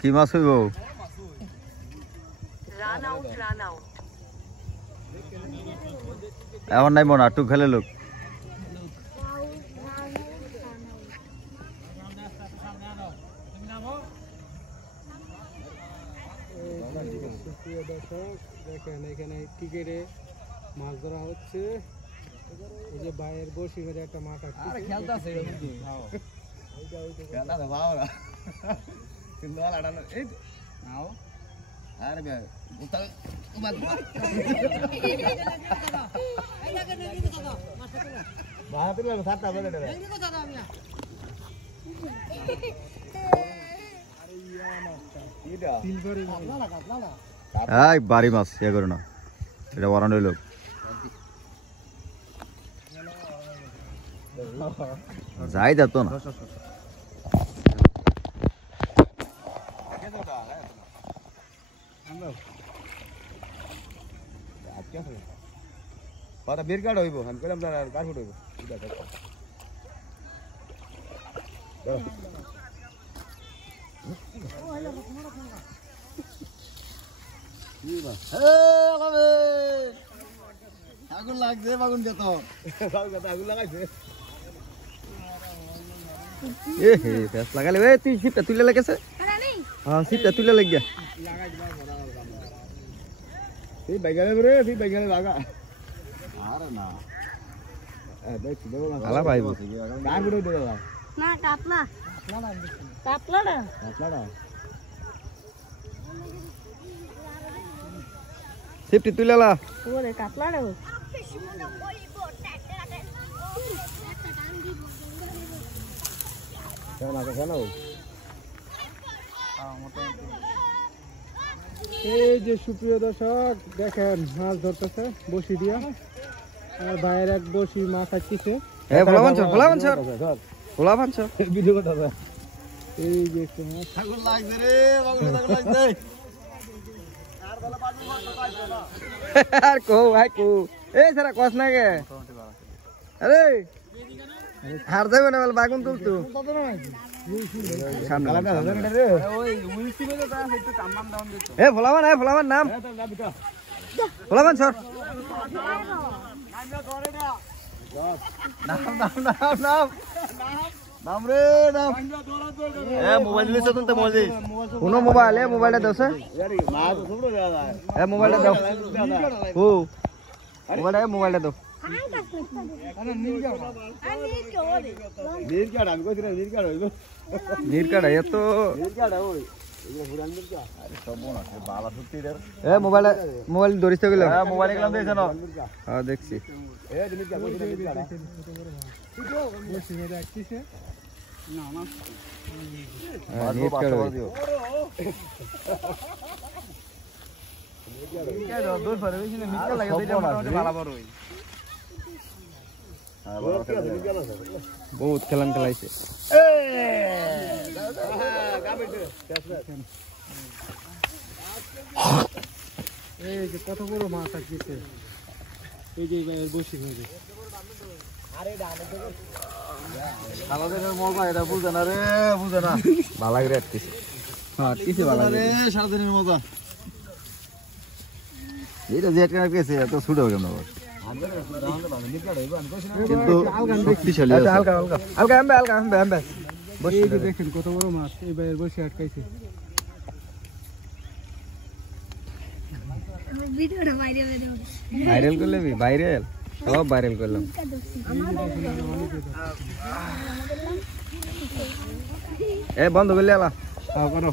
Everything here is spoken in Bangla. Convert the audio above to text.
কি মাছ হইব? এমন নাই মনে একটু খেলে লোক দেখেন এখানে টিকেটে মাছ ধরা হচ্ছে। এই যে বাইরের বসি করে একটা মাছ বাড়ি মাছ ইয়ে করে না, এটা ওরানো লোক যাই যেত না। বের কার্ড হইব আমি কইলাম না কার ফুট হইব আগুন লাগছে বাগুন যেত আগুন লাগাইছে লাগালে তুই সিটটা তুলে লেগেছে। হ্যাঁ সিটটা তুলে লেগে তুই বাইগালে রে তুই বাইগালে লাগা আরে না দেখ দেবো না আলা পাইব কার ফুট হইব না কাতলা কাতলা না কাতলা না সিটটি তুলে লা ওরে কাতলা না এই যে সুপ্রিয় দর্শক দেখেন মাছ ধরতেছে বসি দিয়া, আর বাইরের এক বসি মাছ আসছে। এই যে একটু মাছ আগুন লাগছে রে বাগুন আগুন লাগছে আর কো ভাই কো এই সারা কস না গে আরে হার যাবে না বল বাগুন তুলতো সামনে এ ভোলামান নাম ভোলামান সর নাম রে নাম মোবাইল দিছ তুমি মজি কোন মোবাইল মোবাইলটা দাও স্যার মাছ সুবড় দাদা মোবাইলটা দাও ও মোবাইলটা দাও নিরকাড় আমি কইছি নিরকাড় হইব নিরকাড় এত নিরকাড় ওই এগুলো পুরান নিরকাড় আরে সব মন আছে বাবা সত্যি রে মোবাইল ধরিস তো গেল মোবাইল গেলাম দেখছ না হ্যাঁ দেখছি এই নিরকাড় নিরকাড় বসি করে আসছে। না না নিরকাড় দূর পরে বেশি না নিরকাড় লাগে দিলে মোটামুটি ভালো বড় হই বহুত খেলান খেলাইছে এই যে কত বড় মাছ আসছে। এই যে বাইরের বসি করে সারাদিনের মজা এটা বুঝে না রে বুঝে না ভালো করে আটকেছে হ্যাঁ কিছু ভালো রে সারাদিনের মজা এটা জেট কার কেছে এত ছুট হবে কেমন কিন্তু শক্তিশালী আছে হালকা হালকা এই যে দেখেন কত বড় মাছ এই বাইরের বসে আটকাইছে। ভিডিওটা ভাইরাল করলে ভাইরাল সব ভাইরাল করলাম বন্ধ করলে আলা করো